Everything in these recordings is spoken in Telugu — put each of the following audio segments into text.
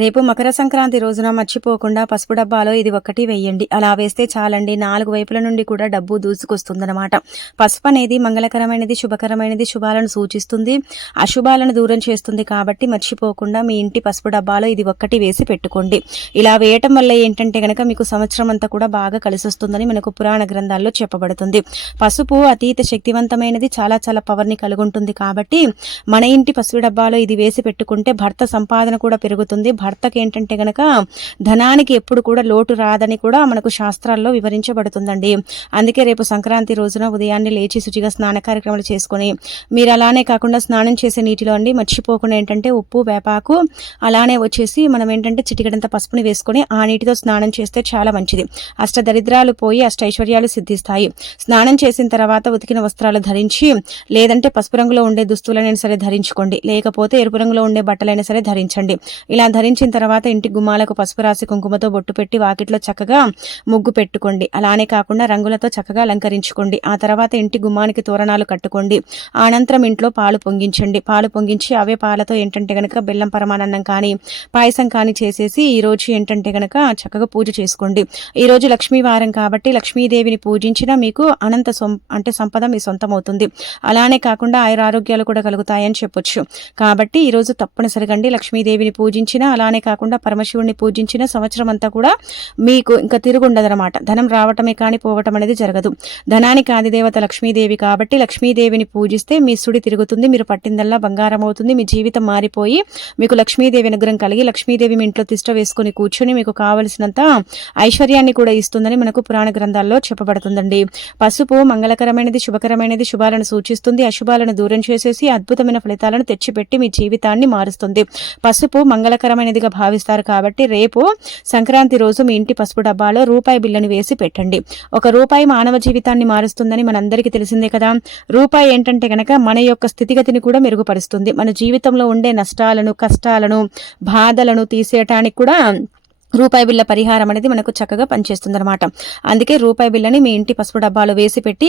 రేపు మకర సంక్రాంతి రోజున మర్చిపోకుండా పసుపు డబ్బాలో ఇది ఒక్కటి వేయండి. అలా వేస్తే చాలండి. నాలుగు వైపుల నుండి కూడా డబ్బు దూసుకొస్తుందన్నమాట. పసుపు అనేది మంగళకరమైనది శుభకరమైనది శుభాలను సూచిస్తుంది. అశుభాలను దూరం చేస్తుంది కాబట్టి మర్చిపోకుండా మీ ఇంటి పసుపు డబ్బాలో ఇది ఒక్కటి వేసి పెట్టుకోండి. ఇలా వేయటం వల్ల ఏంటంటే గనక మీకు సంవత్సరం అంతా కూడా బాగా కలిసొస్తుందని మనకు పురాణ గ్రంథాల్లో చెప్పబడుతుంది. పసుపు అతీత శక్తివంతమైనది చాలా చాలా పవర్ని కలుగుంటుంది కాబట్టి మన ఇంటి పసుపు డబ్బాలో ఇది వేసి పెట్టుకుంటే భర్త సంపాదన కూడా పెరుగుతుంది భర్తకి ఏంటంటే గనక ధనానికి ఎప్పుడు కూడా లోటు రాదని కూడా మనకు శాస్త్రాల్లో వివరించబడుతుందండి. అందుకే రేపు సంక్రాంతి రోజున ఉదయాన్నే లేచి శుచిగా స్నాన కార్యక్రమాలు చేసుకొని మీరు అలానే కాకుండా స్నానం చేసే నీటిలో అండి మర్చిపోకుండా ఏంటంటే ఉప్పు వేపాకు అలానే వచ్చేసి మనం ఏంటంటే చిటికడంత పసుపుని వేసుకొని ఆ నీటితో స్నానం చేస్తే చాలా మంచిది. అష్ట దరిద్రాలు పోయి అష్ట ఐశ్వర్యాలు సిద్ధిస్తాయి. స్నానం చేసిన తర్వాత ఉతికిన వస్త్రాలు ధరించి లేదంటే పసుపు రంగులో ఉండే దుస్తులనైనా సరే ధరించుకోండి. లేకపోతే ఎరుపు రంగులో ఉండే బట్టలైనా సరే ధరించండి. ఇలా పూజించిన తర్వాత ఇంటి గుమ్మాలకు పసుపు రాసి కుంకుమతో బొట్టు పెట్టి వాకిట్లో చక్కగా ముగ్గు పెట్టుకోండి. అలానే కాకుండా రంగులతో చక్కగా అలంకరించుకోండి. ఆ తర్వాత ఇంటి గుమ్మానికి తోరణాలు కట్టుకోండి. అనంతరం ఇంట్లో పాలు పొంగించండి. పాలు పొంగించి అవే పాలతో ఏంటంటే గనక బెల్లం పరమానందం కానీ పాయసం కానీ చేసేసి ఈ రోజు ఏంటంటే గనక చక్కగా పూజ చేసుకోండి. ఈ రోజు లక్ష్మీ వారం కాబట్టి లక్ష్మీదేవిని పూజించిన మీకు అనంత సొం అంటే సంపద మీ సొంతం అవుతుంది అలానే కాకుండా ఆయుర ఆరోగ్యాలు కూడా కలుగుతాయని చెప్పొచ్చు. కాబట్టి ఈరోజు తప్పనిసరిగా లక్ష్మీదేవిని పూజించినా పూజించిన అలానే కాకుండా పరమశివుడిని పూజించిన సంవత్సరం అంతా కూడా మీకు ఇంకా తిరుగుండదనమాట ధనం రావటమే కానీ పోవటం అనేది జరగదు. ధనానికి ఆదిదేవత లక్ష్మీదేవి కాబట్టి లక్ష్మీదేవిని పూజిస్తే మీ సుడి తిరుగుతుంది మీరు పట్టిందల్లా బంగారం అవుతుంది మీ జీవితం మారిపోయి మీకు లక్ష్మీదేవి అనుగ్రహం కలిగి లక్ష్మీదేవి మీ ఇంట్లో తిష్ట వేసుకుని కూర్చొని మీకు కావలసినంత ఐశ్వర్యాన్ని కూడా ఇస్తుందని మనకు పురాణ గ్రంథాల్లో చెప్పబడుతుందండి. పసుపు మంగళకరమైనది శుభకరమైనది శుభాలను సూచిస్తుంది. అశుభాలను దూరం చేసేసి అద్భుతమైన ఫలితాలను తెచ్చిపెట్టి మీ జీవితాన్ని మారుస్తుంది. పసుపు మంగళకరమైన ముఖ్యమైనదిగా భావిస్తారు కాబట్టి రేపు సంక్రాంతి రోజు మీ ఇంటి పసుపు డబ్బాలో రూపాయి బిల్లును వేసి పెట్టండి. ఒక రూపాయి మానవ జీవితాన్ని మారుస్తుందని మనందరికీ తెలిసిందే కదా. రూపాయి ఏంటంటే కనుక మన యొక్క స్థితిగతిని కూడా మెరుగుపరుస్తుంది. మన జీవితంలో ఉండే నష్టాలను కష్టాలను బాధలను తీసేయటానికి కూడా రూపాయి బిళ్ళ పరిహారం అనేది మనకు చక్కగా పనిచేస్తుంది అనమాట అందుకే రూపాయి బిళ్ళని మీ ఇంటి పసుపు డబ్బాలో వేసి పెట్టి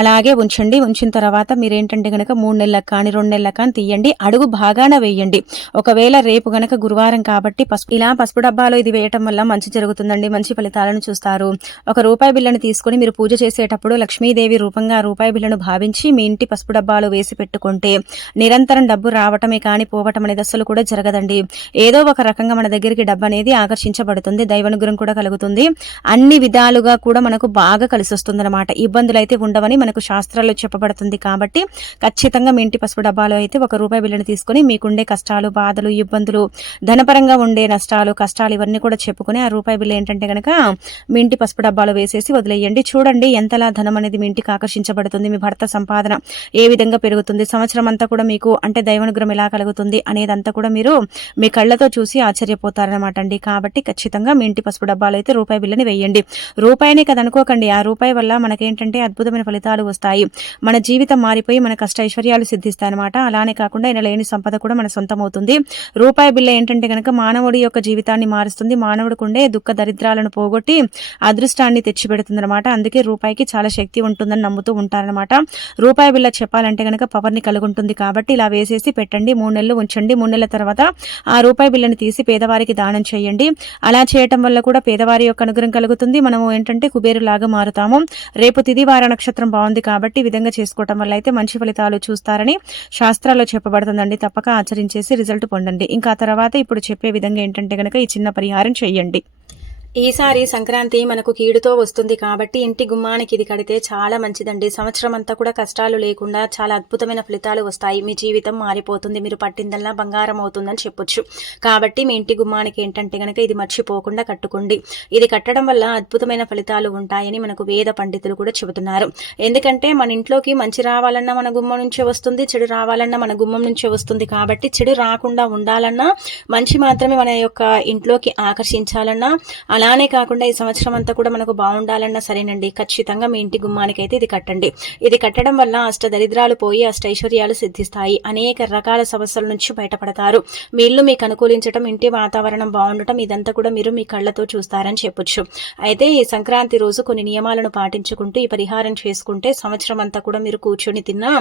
అలాగే ఉంచండి. ఉంచిన తర్వాత మీరు ఏంటంటే గనక మూడు నెలలకు కానీ రెండు నెలలకు కానీ తీయండి. అడుగు బాగాన వేయండి. ఒకవేళ రేపు గనక గురువారం కాబట్టి పసుపు ఇలా పసుపు డబ్బాలో ఇది వేయటం వల్ల మంచి జరుగుతుందండి. మంచి ఫలితాలను చూస్తారు. ఒక రూపాయి బిళ్ళని తీసుకొని మీరు పూజ చేసేటప్పుడు లక్ష్మీదేవి రూపంగా రూపాయి బిళ్ళను భావించి మీ ఇంటి పసుపు డబ్బాలో వేసి పెట్టుకుంటే నిరంతరం డబ్బు రావటమే కానీ పోవటం అనేది అసలు కూడా జరగదండి. ఏదో ఒక రకంగా మన దగ్గరికి డబ్బు అనేది ఫలించబడుతుంది దైవానుగ్రహం కూడా కలుగుతుంది. అన్ని విధాలుగా కూడా మనకు బాగా కలిసి వస్తుంది అనమాట ఇబ్బందులు అయితే ఉండవని మనకు శాస్త్రాల్లో చెప్పబడుతుంది కాబట్టి ఖచ్చితంగా మీ ఇంటి పసుపు డబ్బాలో అయితే ఒక రూపాయి బిల్లుని తీసుకొని మీకుండే కష్టాలు బాధలు ఇబ్బందులు ధనపరంగా ఉండే నష్టాలు కష్టాలు ఇవన్నీ కూడా చెప్పుకొని ఆ రూపాయి బిల్లు ఏంటంటే కనుక మీ ఇంటి పసుపు డబ్బాలో వేసేసి వదిలేయండి. చూడండి ఎంతలా ధనం అనేది మీ ఇంటికి ఆకర్షించబడుతుంది మీ భర్త సంపాదన ఏ విధంగా పెరుగుతుంది సంవత్సరం అంతా కూడా మీకు అంటే దైవానుగ్రహం ఎలా కలుగుతుంది అనేదంతా కూడా మీరు మీ కళ్ళతో చూసి ఆశ్చర్యపోతారనమాట అండి. కాబట్టి ఖచ్చితంగా మీ ఇంటి పసుపు డబ్బాలు అయితే రూపాయి బిల్లుని వేయండి. రూపాయినే కదా అనుకోకండి. ఆ రూపాయి వల్ల మనకేంటంటే అద్భుతమైన ఫలితాలు వస్తాయి. మన జీవితం మారిపోయి మన కష్ట ఐశ్వర్యాలు సిద్ధిస్తాయి అనమాట అలానే కాకుండా ఆయన లేని సంపద కూడా మన సొంతం అవుతుంది రూపాయి బిల్ల ఏంటంటే కనుక మానవుడి యొక్క జీవితాన్ని మారుస్తుంది. మానవుడికి ఉండే దుఃఖ దరిద్రాలను పోగొట్టి అదృష్టాన్ని తెచ్చిపెడుతుంది అనమాట అందుకే రూపాయికి చాలా శక్తి ఉంటుందని నమ్ముతూ ఉంటారనమాట రూపాయి బిల్ల చెప్పాలంటే కనుక పవర్ని కలుగుంటుంది కాబట్టి ఇలా వేసేసి పెట్టండి. మూడు నెలలు ఉంచండి. మూడు నెలల తర్వాత ఆ రూపాయి బిల్లని తీసి పేదవారికి దానం చేయండి. అలా చేయటం వల్ల కూడా పేదవారి యొక్క అనుగ్రహం కలుగుతుంది. మనము ఏంటంటే కుబేరులాగా మారుతాము. రేపు తిదివార నక్షత్రం బాగుంది కాబట్టి విధంగా చేసుకోవటం వల్ల అయితే మంచి ఫలితాలు చూస్తారని శాస్త్రాల్లో చెప్పబడుతుందండి. తప్పక ఆచరించేసి రిజల్ట్ పొందండి. ఇంకా తర్వాత ఇప్పుడు చెప్పే విధంగా ఏంటంటే కనుక ఈ చిన్న పరిహారం చేయండి. ఈసారి సంక్రాంతి మనకు కీడుతో వస్తుంది కాబట్టి ఇంటి గుమ్మానికి ఇది కడితే చాలా మంచిదండి. సంవత్సరం అంతా కూడా కష్టాలు లేకుండా చాలా అద్భుతమైన ఫలితాలు వస్తాయి. మీ జీవితం మారిపోతుంది. మీరు పట్టిందల్లా బంగారం అవుతుందని చెప్పొచ్చు. కాబట్టి మీ ఇంటి గుమ్మానికి ఏంటంటే గనక ఇది మర్చిపోకుండా కట్టుకోండి. ఇది కట్టడం వల్ల అద్భుతమైన ఫలితాలు ఉంటాయని మనకు వేద పండితులు కూడా చెబుతున్నారు. ఎందుకంటే మన ఇంట్లోకి మంచి రావాలన్నా మన గుమ్మం నుంచే వస్తుంది చెడు రావాలన్నా మన గుమ్మం నుంచే వస్తుంది కాబట్టి చెడు రాకుండా ఉండాలన్నా మంచి మాత్రమే మన యొక్క ఇంట్లోకి ఆకర్షించాలన్నా అలానే కాకుండా ఈ సంవత్సరం అంతా కూడా మనకు బాగుండాలన్నా సరేనండి. ఖచ్చితంగా మీ ఇంటి గుమ్మానికి అయితే ఇది కట్టండి. ఇది కట్టడం వల్ల అష్ట దరిద్రాలు పోయి అష్టైశ్వర్యాలు సిద్ధిస్తాయి. అనేక రకాల సమస్యల నుంచి బయటపడతారు. మీ ఇల్లు మీకు అనుకూలించడం ఇంటి వాతావరణం బాగుండటం ఇదంతా కూడా మీరు మీ కళ్ళతో చూస్తారని చెప్పొచ్చు. అయితే ఈ సంక్రాంతి రోజు కొన్ని నియమాలను పాటించుకుంటూ ఈ పరిహారం చేసుకుంటే సంవత్సరం అంతా కూడా మీరు కూర్చొని తిన్నా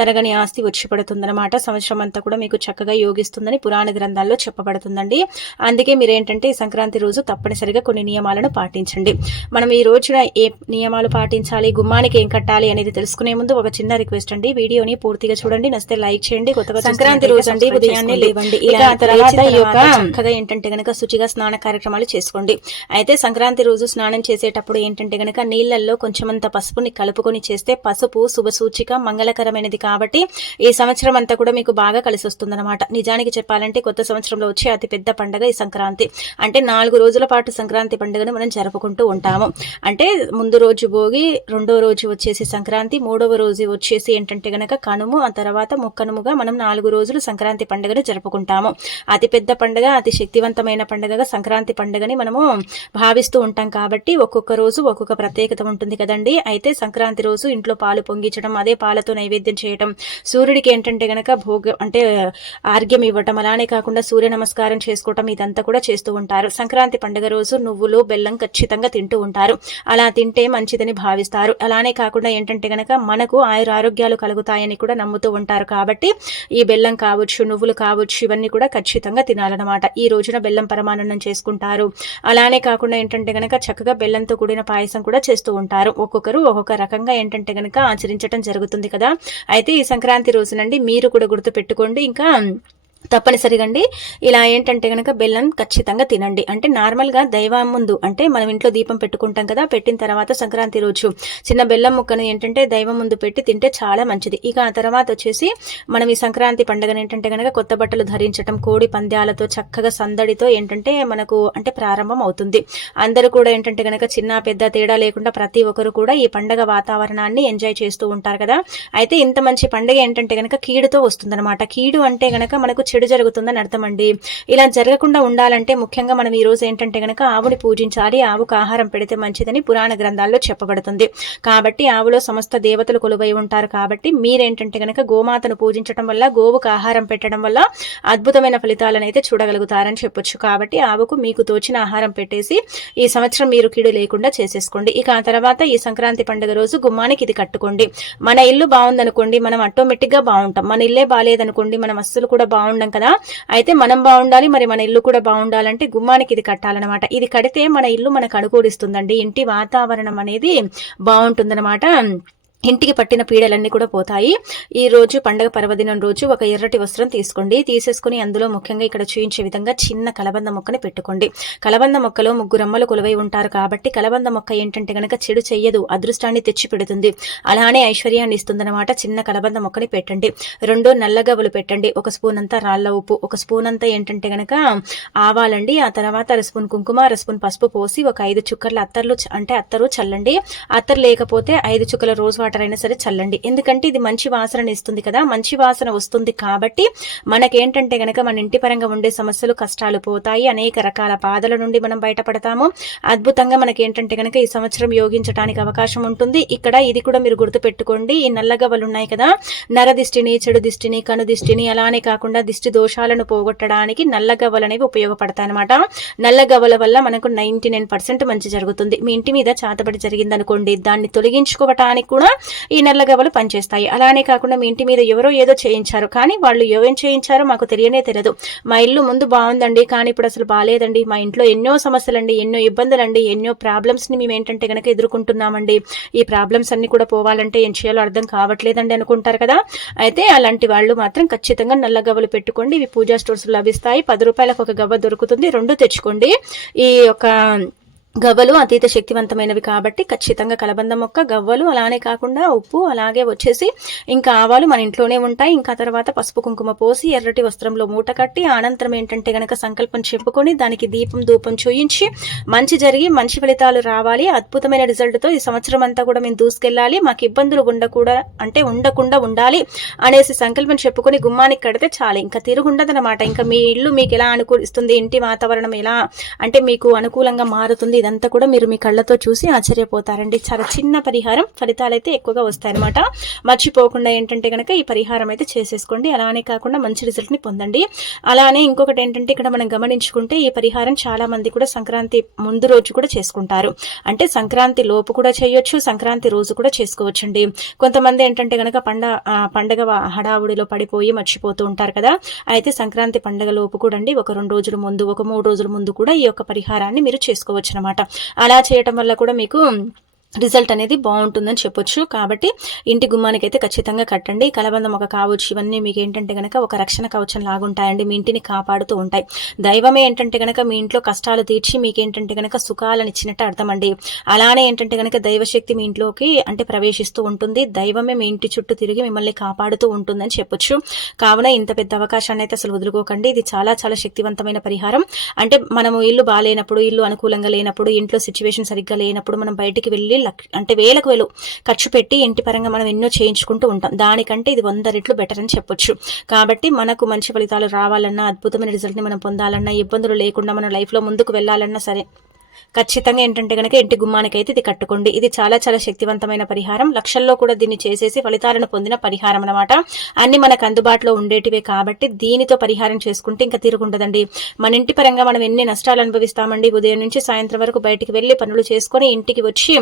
తరగని ఆస్తి వచ్చి పడుతుందన్నమాట. సంవత్సరం అంతా కూడా మీకు చక్కగా యోగిస్తుందని పురాణ గ్రంథాల్లో చెప్పబడుతుందండి. అందుకే మీరేంటంటే ఈ సంక్రాంతి రోజు తప్పనిసరిగా కొన్ని నియమాలను పాటించండి. మనం ఈ రోజున ఏ నియమాలు పాటించాలి గుమ్మానికి ఏం కట్టాలి అనేది తెలుసుకునే ముందు ఒక చిన్న రిక్వెస్ట్ అండి. వీడియోని పూర్తిగా చూడండి నచ్చితే లైక్ చేయండి కొత్తగా సంక్రాంతి రోజు అండి ఉదయాన్నే లేవండి. ఇలా తర్వాత ఈ యొక్క చక్కగా ఏంటంటే గనక శుచిగా స్నాన కార్యక్రమాలు చేసుకోండి. అయితే సంక్రాంతి రోజు స్నానం చేసేటప్పుడు ఏంటంటే గనక నీళ్ళల్లో కొంచెమంత పసుపుని కలుపుకొని చేస్తే పసుపు శుభ సూచిక మంగళకరమైనది కాబట్టి ఈ సంవత్సరం అంతా కూడా మీకు బాగా కలిసి వస్తుందన్నమాట. నిజానికి చెప్పాలంటే కొత్త సంవత్సరంలో వచ్చే అతి పెద్ద పండుగ ఈ సంక్రాంతి. అంటే నాలుగు రోజుల పాటు సంక్రాంతి సంక్రాంతి పండుగను మనం జరుపుకుంటూ ఉంటాము. అంటే ముందు రోజు భోగి రెండో రోజు వచ్చేసి సంక్రాంతి మూడవ రోజు వచ్చేసి ఏంటంటే గనక కనుము ఆ తర్వాత ముక్కనుముగా మనం నాలుగు రోజులు సంక్రాంతి పండుగను జరుపుకుంటాము. అతిపెద్ద పండుగ అతి శక్తివంతమైన పండుగగా సంక్రాంతి పండుగని మనము భావిస్తూ ఉంటాం కాబట్టి ఒక్కొక్క రోజు ఒక్కొక్క ప్రత్యేకత ఉంటుంది కదండి. అయితే సంక్రాంతి రోజు ఇంట్లో పాలు పొంగించడం అదే పాలతో నైవేద్యం చేయడం సూర్యుడికి ఏంటంటే గనక భోగ అంటే ఆర్గ్యం ఇవ్వటం అలానే కాకుండా సూర్య నమస్కారం చేసుకోవటం ఇదంతా కూడా చేస్తూ ఉంటారు. సంక్రాంతి పండుగ రోజు నువ్వులు బెల్లం ఖచ్చితంగా తింటూ ఉంటారు. అలా తింటే మంచిదని భావిస్తారు. అలానే కాకుండా ఏంటంటే కనుక మనకు ఆయుర ఆరోగ్యాలు కలుగుతాయని కూడా నమ్ముతూ ఉంటారు కాబట్టి ఈ బెల్లం కావచ్చు నువ్వులు కావచ్చు ఇవన్నీ కూడా ఖచ్చితంగా తినాలన్నమాట. ఈ రోజున బెల్లం పరమానందం చేసుకుంటారు. అలానే కాకుండా ఏంటంటే కనుక చక్కగా బెల్లంతో కూడిన పాయసం కూడా చేస్తూ ఉంటారు. ఒక్కొక్కరు ఒక్కొక్క రకంగా ఏంటంటే కనుక ఆచరించడం జరుగుతుంది కదా. అయితే ఈ సంక్రాంతి రోజునండి మీరు కూడా గుర్తుపెట్టుకోండి. ఇంకా తప్పనిసరిగా అండి. ఇలా ఏంటంటే కనుక బెల్లం ఖచ్చితంగా తినండి. అంటే నార్మల్గా దైవం ముందు అంటే మనం ఇంట్లో దీపం పెట్టుకుంటాం కదా పెట్టిన తర్వాత సంక్రాంతి రోజు చిన్న బెల్లం ముక్కను ఏంటంటే దైవం ముందు పెట్టి తింటే చాలా మంచిది. ఇక ఆ తర్వాత వచ్చేసి మనం ఈ సంక్రాంతి పండుగను ఏంటంటే కనుక కొత్త బట్టలు ధరించడం కోడి పంద్యాలతో చక్కగా సందడితో ఏంటంటే మనకు అంటే ప్రారంభం అవుతుంది. అందరూ కూడా ఏంటంటే కనుక చిన్న పెద్ద తేడా లేకుండా ప్రతి ఒక్కరు కూడా ఈ పండగ వాతావరణాన్ని ఎంజాయ్ చేస్తూ ఉంటారు కదా. అయితే ఇంత మంచి పండుగ ఏంటంటే కనుక కీడుతో వస్తుందన్నమాట. కీడు అంటే కనుక మనకు చెడు జరుగుతుందని అర్థమండి. ఇలా జరగకుండా ఉండాలంటే ముఖ్యంగా మనం ఈ రోజు ఏంటంటే గనక ఆవుని పూజించాలి ఆవుకు ఆహారం పెడితే మంచిదని పురాణ గ్రంథాల్లో చెప్పబడుతుంది. కాబట్టి ఆవులో సమస్త దేవతలు కొలువై ఉంటారు కాబట్టి మీరేంటంటే గనక గోమాతను పూజించడం వల్ల గోవుకు ఆహారం పెట్టడం వల్ల అద్భుతమైన ఫలితాలను అయితే చూడగలుగుతారని చెప్పొచ్చు. కాబట్టి ఆవుకు మీకు తోచిన ఆహారం పెట్టేసి ఈ సంవత్సరం మీరు కీడు లేకుండా చేసేసుకోండి. ఇక ఆ తర్వాత ఈ సంక్రాంతి పండుగ రోజు గుమ్మానికి ఇది కట్టుకోండి. మన ఇల్లు బాగుందనుకోండి మనం ఆటోమేటిక్గా బాగుంటాం. మన ఇల్లే బాగాలేదనుకోండి మనం అస్సలు కూడా బాగుండం కదా? అయితే మనం బాగుండాలి మరి మన ఇల్లు కూడా బాగుండాలంటే గుమ్మానికి ఇది కట్టాలన్నమాట. ఇది కడితే మన ఇల్లు మనకు అనుకూలిస్తుందండి. ఇంటి వాతావరణం అనేది బాగుంటుందన్నమాట. ఇంటికి పట్టిన పీడలన్నీ కూడా పోతాయి. ఈ రోజు పండగ పర్వదినం రోజు ఒక ఎర్రటి వస్త్రం తీసుకోండి. తీసేసుకుని అందులో ముఖ్యంగా ఇక్కడ చూయించే విధంగా చిన్న కలబంద మొక్కని పెట్టుకోండి. కలబంద మొక్కలో ముగ్గురమ్మలు కొలువై ఉంటారు కాబట్టి కలబంద మొక్క ఏంటంటే గనక చెడు చెయ్యదు అదృష్టాన్ని తెచ్చి పెడుతుంది. అలానే ఐశ్వర్యాన్ని ఇస్తుందన్నమాట చిన్న కలబంద మొక్కని పెట్టండి. రెండు నల్లగవ్వలు పెట్టండి. ఒక స్పూన్ అంతా రాళ్ళ ఉప్పు ఒక స్పూన్ అంతా ఏంటంటే గనక ఆవాలండి. ఆ తర్వాత అర స్పూన్ కుంకుమ అర స్పూన్ పసుపు పోసి ఒక ఐదు చుక్కర్ల అత్తర్లు అంటే అత్తరు చల్లండి. అత్తరు లేకపోతే ఐదు చుక్కల రోజు వాటర్ అయినా సరే చల్లండి. ఎందుకంటే ఇది మంచి వాసన ఇస్తుంది కదా మంచి వాసన వస్తుంది కాబట్టి మనకేంటంటే గనక మన ఇంటి పరంగా ఉండే సమస్యలు కష్టాలు పోతాయి. అనేక రకాల బాధల నుండి మనం బయటపడతాము. అద్భుతంగా మనకి ఏంటంటే గనక ఈ సంవత్సరం యోగించడానికి అవకాశం ఉంటుంది. ఇక్కడ ఇది కూడా మీరు గుర్తు పెట్టుకోండి ఈ నల్లగవ్వలు ఉన్నాయి కదా నర దిష్టిని చెడు దిష్టిని కను దిష్టిని అలానే కాకుండా దిష్టి దోషాలను పోగొట్టడానికి నల్లగవ్వలు అనేవి ఉపయోగపడతాయి అనమాట నల్లగవ్వల వల్ల మనకు నైన్టీ నైన్ పర్సెంట్ మంచి జరుగుతుంది. మీ ఇంటి మీద చాతబడి జరిగిందనుకోండి దాన్ని తొలగించుకోవటానికి కూడా ఈ నల్లగవ్వలు పనిచేస్తాయి. అలానే కాకుండా మీ ఇంటి మీద ఎవరో ఏదో చేయించారు. కానీ వాళ్ళు ఏం చేయించారో మాకు తెలియనే తెలియదు మా ఇల్లు ముందు బాగుందండి. కానీ ఇప్పుడు అసలు బాగాలేదండి మా ఇంట్లో ఎన్నో సమస్యలండి ఎన్నో ఇబ్బందులండి ఎన్నో ప్రాబ్లమ్స్ని మేము ఏంటంటే గనక ఎదుర్కొంటున్నామండి. ఈ ప్రాబ్లమ్స్ అన్ని కూడా పోవాలంటే ఏం చేయాలో అర్థం కావట్లేదండి అనుకుంటారు కదా. అయితే అలాంటి వాళ్ళు మాత్రం ఖచ్చితంగా నల్ల గవ్వలు పెట్టుకోండి. ఇవి పూజా స్టోర్స్ లభిస్తాయి. పది రూపాయలకు ఒక గవ్వ దొరుకుతుంది. రెండు తెచ్చుకోండి. ఈ యొక్క గవ్వలు అతీత శక్తివంతమైనవి కాబట్టి ఖచ్చితంగా కలబంద మొక్క గవ్వలు అలానే కాకుండా ఉప్పు అలాగే వచ్చేసి ఇంకా ఆవాలు మన ఇంట్లోనే ఉంటాయి. ఇంకా తర్వాత పసుపు కుంకుమ పోసి ఎర్రటి వస్త్రంలో మూట కట్టి అనంతరం ఏంటంటే గనక సంకల్పం చెప్పుకొని దానికి దీపం ధూపం చూయించి మంచి జరిగి మంచి ఫలితాలు రావాలి. అద్భుతమైన రిజల్ట్తో ఈ సంవత్సరం అంతా కూడా మేము దూసుకెళ్ళాలి. మాకు ఇబ్బందులు ఉండకూడ అంటే ఉండకుండా ఉండాలి అనేసి సంకల్పం చెప్పుకొని గుమ్మానికి కడితే చాలు. ఇంకా తిరుగుండదనమాట ఇంకా మీ ఇల్లు మీకు ఎలా అనుకూలిస్తుంది? ఇంటి వాతావరణం ఎలా? అంటే మీకు అనుకూలంగా మారుతుంది. ఇదంతా కూడా మీరు మీ కళ్ళతో చూసి ఆశ్చర్యపోతారండి. చాలా చిన్న పరిహారం ఫలితాలు అయితే ఎక్కువగా వస్తాయన్నమాట. మర్చిపోకుండా ఏంటంటే కనుక ఈ పరిహారం అయితే చేసేసుకోండి. అలానే కాకుండా మంచి రిజల్ట్ని పొందండి. అలానే ఇంకొకటి ఏంటంటే ఇక్కడ మనం గమనించుకుంటే ఈ పరిహారం చాలా మంది కూడా సంక్రాంతి ముందు రోజు కూడా చేసుకుంటారు. అంటే సంక్రాంతి లోపు కూడా చేయొచ్చు సంక్రాంతి రోజు కూడా చేసుకోవచ్చండి. కొంతమంది ఏంటంటే కనుక పండ పండగ హడావుడిలో పడిపోయి మర్చిపోతూ ఉంటారు కదా. అయితే సంక్రాంతి పండగ లోపు కూడా అండి ఒక రెండు రోజుల ముందు ఒక మూడు రోజుల ముందు కూడా ఈ యొక్క పరిహారాన్ని మీరు చేసుకోవచ్చు అనమాట అలా చేయటం వల్ల కూడా మీకు రిజల్ట్ అనేది బాగుంటుందని చెప్పొచ్చు. కాబట్టి ఇంటి గుమ్మానికి అయితే ఖచ్చితంగా కట్టండి. కలబందం ఒక కావచ్చు ఇవన్నీ మీకు ఏంటంటే కనుక ఒక రక్షణ కవచం లాగుంటాయండి. మీ ఇంటిని కాపాడుతూ ఉంటాయి. దైవమే ఏంటంటే కనుక మీ ఇంట్లో కష్టాలు తీర్చి మీకు ఏంటంటే కనుక సుఖాలను ఇచ్చినట్టు అర్థమండి. అలానే ఏంటంటే కనుక దైవశక్తి మీ ఇంట్లోకి అంటే ప్రవేశిస్తూ ఉంటుంది. దైవమే మీ ఇంటి చుట్టూ తిరిగి మిమ్మల్ని కాపాడుతూ ఉంటుందని చెప్పొచ్చు. కావున ఇంత పెద్ద అవకాశాన్ని అయితే అసలు వదులుకోకండి. ఇది చాలా చాలా శక్తివంతమైన పరిహారం. అంటే మనము ఇల్లు బాగాలేనప్పుడు ఇల్లు అనుకూలంగా లేనప్పుడు ఇంట్లో సిచ్యువేషన్ సరిగ్గా లేనప్పుడు మనం బయటికి వెళ్ళి అంటే వేలకు వేలు ఖర్చు పెట్టి ఇంటి పరంగా మనం ఎన్నో చేయించుకుంటూ ఉంటాం. దానికంటే ఇది వంద రెట్లు బెటర్ అని చెప్పొచ్చు. కాబట్టి మనకు మంచి ఫలితాలు రావాలన్నా అద్భుతమైన రిజల్ట్ని మనం పొందాలన్నా ఇబ్బందులు లేకుండా మన లైఫ్లో ముందుకు వెళ్ళాలన్నా సరే ఖచ్చితంగా ఏంటంటే కనుక ఇంటి గుమ్మానికి అయితే ఇది కట్టుకోండి. ఇది చాలా చాలా శక్తివంతమైన పరిహారం. లక్షల్లో కూడా దీన్ని చేసేసి ఫలితాలను పొందిన పరిహారం అనమాట అన్ని మనకు అందుబాటులో ఉండేటివే కాబట్టి దీనితో పరిహారం చేసుకుంటే ఇంకా తిరుగుండదండి మన ఇంటి పరంగా మనం ఎన్ని నష్టాలు అనుభవిస్తామండి. ఉదయం నుంచి సాయంత్రం వరకు బయటికి వెళ్ళి పనులు చేసుకొని ఇంటికి వచ్చి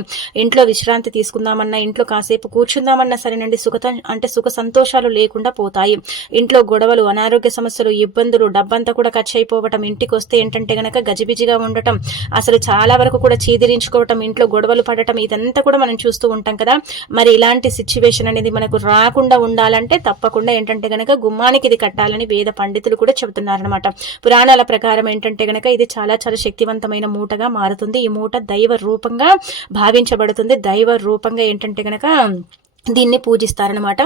ఇంట్లో విశ్రాంతి తీసుకుందామన్నా ఇంట్లో కాసేపు కూర్చుందామన్నా సరేనండి. సుఖ అంటే సుఖ సంతోషాలు లేకుండా పోతాయి. ఇంట్లో గొడవలు అనారోగ్య సమస్యలు ఇబ్బందులు డబ్బంతా కూడా ఖర్చు అయిపోవటం ఇంటికి వస్తే ఏంటంటే గనక గజిబిజిగా ఉండటం అసలు చాలా వరకు కూడా చీదిరించుకోవటం ఇంట్లో గొడవలు పడటం ఇదంతా కూడా మనం చూస్తూ ఉంటాం కదా. మరి ఇలాంటి సిచ్యువేషన్ అనేది మనకు రాకుండా ఉండాలంటే తప్పకుండా ఏంటంటే గనక గుమ్మానికి ఇది కట్టాలని వేద పండితులు కూడా చెబుతున్నారనమాట పురాణాల ప్రకారం ఏంటంటే గనక ఇది చాలా చాలా శక్తివంతమైన మూటగా మారుతుంది. ఈ మూట దైవ రూపంగా భావించబడుతుంది. దైవ రూపంగా ఏంటంటే గనక దీన్ని పూజిస్తారనమాట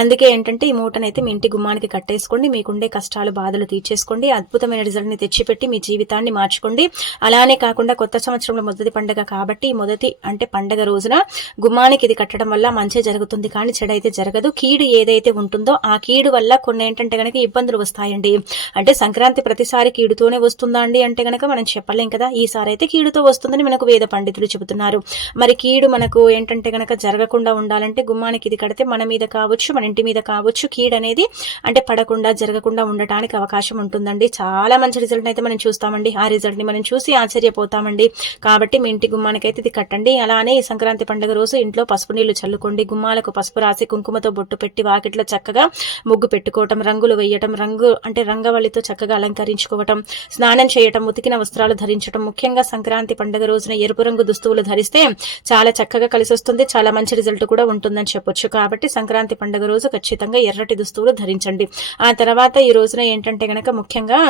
అందుకే ఏంటంటే ఈ మూటనైతే మీ ఇంటి గుమ్మానికి కట్టేసుకోండి మీకుండే కష్టాలు బాధలు తీర్చేసుకోండి అద్భుతమైన రిజల్ట్ని తెచ్చిపెట్టి మీ జీవితాన్ని మార్చుకోండి. అలానే కాకుండా కొత్త సంవత్సరంలో మొదటి పండుగ కాబట్టి మొదటి అంటే పండగ రోజున గుమ్మానికి ఇది కట్టడం వల్ల మంచి జరుగుతుంది. కానీ చెడైతే జరగదు. కీడు ఏదైతే ఉంటుందో ఆ కీడు వల్ల కొన్ని ఏంటంటే కనుక ఇబ్బందులు వస్తాయండి. అంటే సంక్రాంతి ప్రతిసారి కీడుతోనే వస్తుందా అండి అంటే కనుక మనం చెప్పలేం కదా. ఈసారి అయితే కీడుతో వస్తుందని మనకు వేద పండితులు చెబుతున్నారు. మరి కీడు మనకు ఏంటంటే కనుక జరగకుండా ఉండాలంటే గుమ్మ గుమ్మానికి ఇది కడితే మన మీద కావచ్చు మన ఇంటి మీద కావచ్చు కీడ్ అనేది అంటే పడకుండా జరగకుండా ఉండటానికి అవకాశం ఉంటుందండి. చాలా మంచి రిజల్ట్ అయితే మనం చూస్తామండి. ఆ రిజల్ట్ని మనం చూసి ఆశ్చర్యపోతామండి. కాబట్టి మీ ఇంటి గుమ్మానికి అయితే ఇది కట్టండి. అలానే ఈ సంక్రాంతి పండుగ రోజు ఇంట్లో పసుపు నీళ్ళు చల్లుకోండి. గుమ్మాలకు పసుపు రాసి కుంకుమతో బొట్టు పెట్టి వాకిట్లో చక్కగా ముగ్గు పెట్టుకోవటం రంగులు వేయటం రంగు అంటే రంగవల్లితో చక్కగా అలంకరించుకోవటం స్నానం చేయటం ఉతికిన వస్త్రాలు ధరించడం ముఖ్యంగా సంక్రాంతి పండుగ రోజున ఎరుపు రంగు దుస్తువులు ధరిస్తే చాలా చక్కగా కలిసి వస్తుంది చాలా మంచి రిజల్ట్ కూడా ఉంటుందని చెప్పొచ్చు. కాబట్టి సంక్రాంతి పండుగ రోజు ఖచ్చితంగా ఎర్రటి దుస్తువులు ధరించండి. ఆ తర్వాత ఈ రోజున ఏంటంటే గనక ముఖ్యంగా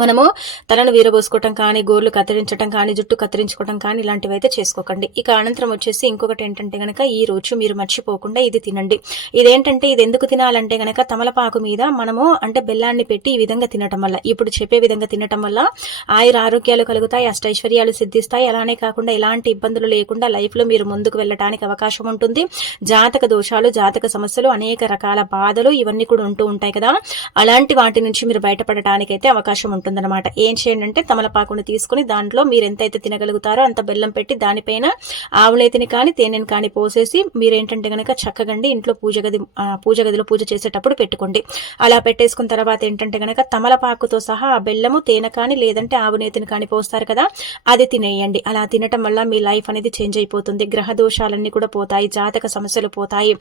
మనము తలను వీరబోసుకోవటం కానీ గోర్లు కత్తిరించడం కానీ జుట్టు కత్తిరించుకోవటం కానీ ఇలాంటివి అయితే చేసుకోకండి. ఇక అనంతరం వచ్చేసి ఇంకొకటి ఏంటంటే గనక ఈ రోజు మీరు మర్చిపోకుండా ఇది తినండి. ఇదేంటంటే ఇది ఎందుకు తినాలంటే గనక తమలపాకు మీద మనము అంటే బెల్లాన్ని పెట్టి ఈ విధంగా తినటం వల్ల ఇప్పుడు చెప్పే విధంగా తినటం వల్ల ఆయుర ఆరోగ్యాలు కలుగుతాయి అష్టైశ్వర్యాలు సిద్ధిస్తాయి. అలానే కాకుండా ఎలాంటి ఇబ్బందులు లేకుండా లైఫ్లో మీరు ముందుకు వెళ్ళడానికి అవకాశం ఉంటుంది. జాతక దోషాలు జాతక సమస్యలు అనేక రకాల బాధలు ఇవన్నీ కూడా ఉంటూ ఉంటాయి కదా. అలాంటి వాటి నుంచి మీరు బయటపడటానికైతే అవకాశం ఉంటుంది. ఉంటుందన్నమాట. ఏం చేయండి అంటే తమలపాకుని తీసుకుని దాంట్లో మీరు ఎంతైతే తినగలుగుతారో అంత బెల్లం పెట్టి దానిపైన ఆవునేతిని కానీ తేనెని కానీ పోసేసి మీరేంటంటే కనుక చక్కగండి ఇంట్లో పూజ గది పూజ గదిలో పూజ చేసేటప్పుడు పెట్టుకోండి. అలా పెట్టేసుకున్న తర్వాత ఏంటంటే కనుక తమలపాకుతో సహా ఆ బెల్లము తేనె కానీ లేదంటే ఆవునేతిని కానీ పోస్తారు కదా అది తినేయండి. అలా తినటం వల్ల మీ లైఫ్ అనేది చేంజ్ అయిపోతుంది. గ్రహ దోషాలన్నీ కూడా పోతాయి జాతక సమస్యలు పోతాయి.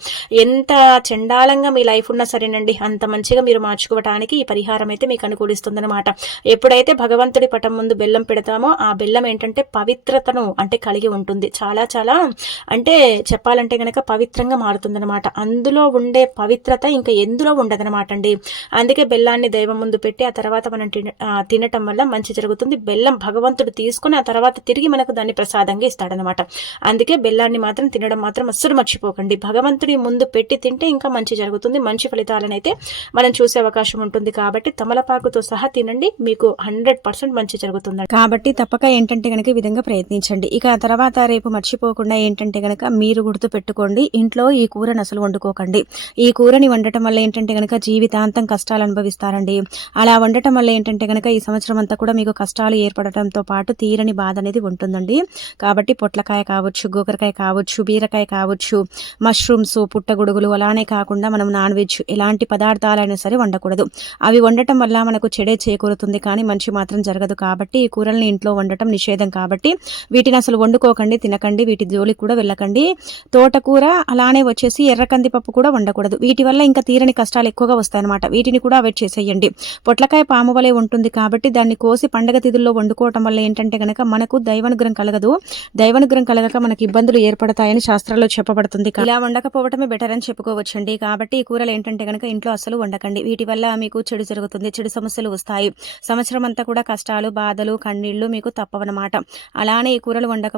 ఎంత చండాలంగా మీ లైఫ్ ఉన్నా సరేనండి అంత మంచిగా మీరు మార్చుకోవటానికి ఈ పరిహారం అయితే మీకు అనుకూలిస్తుంది అనమాట ఎప్పుడైతే భగవంతుడి పటం ముందు బెల్లం పెడతామో ఆ బెల్లం ఏంటంటే పవిత్రతను అంటే కలిగి ఉంటుంది. చాలా చాలా అంటే చెప్పాలంటే కనుక పవిత్రంగా మారుతుందనమాట అందులో ఉండే పవిత్రత ఇంకా ఎందులో ఉండదనమాట అండి? అందుకే బెల్లాన్ని దైవం ముందు పెట్టి ఆ తర్వాత మనం తిన- తినటం వల్ల మంచి జరుగుతుంది. బెల్లం భగవంతుడు తీసుకుని ఆ తర్వాత తిరిగి మనకు దాన్ని ప్రసాదంగా ఇస్తాడనమాట అందుకే బెల్లాన్ని మాత్రం తినడం మాత్రం అస్సలు మర్చిపోకండి. భగవంతుడి ముందు పెట్టి తింటే ఇంకా మంచి జరుగుతుంది. మంచి ఫలితాలను అయితే మనం చూసే అవకాశం ఉంటుంది కాబట్టి తమలపాకుతో సహా తినండి. మీకు హండ్రెడ్ పర్సెంట్ మంచి జరుగుతుంది కాబట్టి తప్పక ఏంటంటే కనుక ఈ విధంగా ప్రయత్నించండి. ఇక తర్వాత రేపు మర్చిపోకుండా ఏంటంటే కనుక మీరు గుర్తు పెట్టుకోండి ఇంట్లో ఈ కూరని అసలు వండుకోకండి. ఈ కూరని వండటం వల్ల ఏంటంటే కనుక జీవితాంతం కష్టాలు అనుభవిస్తారండి. అలా వండటం వల్ల ఏంటంటే కనుక ఈ సంవత్సరం అంతా కూడా మీకు కష్టాలు ఏర్పడటంతో పాటు తీరని బాధ అనేది ఉంటుందండి. కాబట్టి పొట్లకాయ కావచ్చు గోకరకాయ కావచ్చు బీరకాయ కావచ్చు మష్రూమ్స్ పుట్టగొడుగులు అలానే కాకుండా మనం నాన్ వెజ్ ఎలాంటి పదార్థాలైనా సరే వండకూడదు. అవి వండటం వల్ల మనకు చెడే చేకూరుతుంది. కానీ మనిషి మాత్రం జరగదు కాబట్టి ఈ కూరల్ని ఇంట్లో వండటం నిషేధం కాబట్టి వీటిని అసలు వండుకోకండి తినకండి వీటి జోలికి కూడా వెళ్ళకండి. తోటకూర అలానే వచ్చేసి ఎర్ర కందిపప్పు కూడా వండకూడదు. వీటి వల్ల ఇంకా తీరని కష్టాలు ఎక్కువగా వస్తాయన్నమాట. వీటిని కూడా అవాయిడ్ చేసేయండి. పొట్లకాయ పాము వలె ఉంటుంది కాబట్టి దాన్ని కోసి పండగ తిథుల్లో వండుకోవటం వల్ల ఏంటంటే కనుక మనకు దైవానుగ్రహం కలగదు. దైవానుగ్రహం కలగక మనకి ఇబ్బందులు ఏర్పడతాయని శాస్త్రాల్లో చెప్పబడుతుంది ఇలా వండకపోవటమే బెటర్ అని చెప్పుకోవచ్చండి. కాబట్టి ఈ కూరలు ఏంటంటే కనుక ఇంట్లో అసలు వండకండి. వీటి వల్ల మీకు చెడు జరుగుతుంది చెడు సమస్యలు వస్తాయి. సంవత్సరం అంతా కూడా కష్టాలు బాధలు కన్నీళ్ళు మీకు తప్పవన్నమాట. అలానే ఈ కూరలు వండక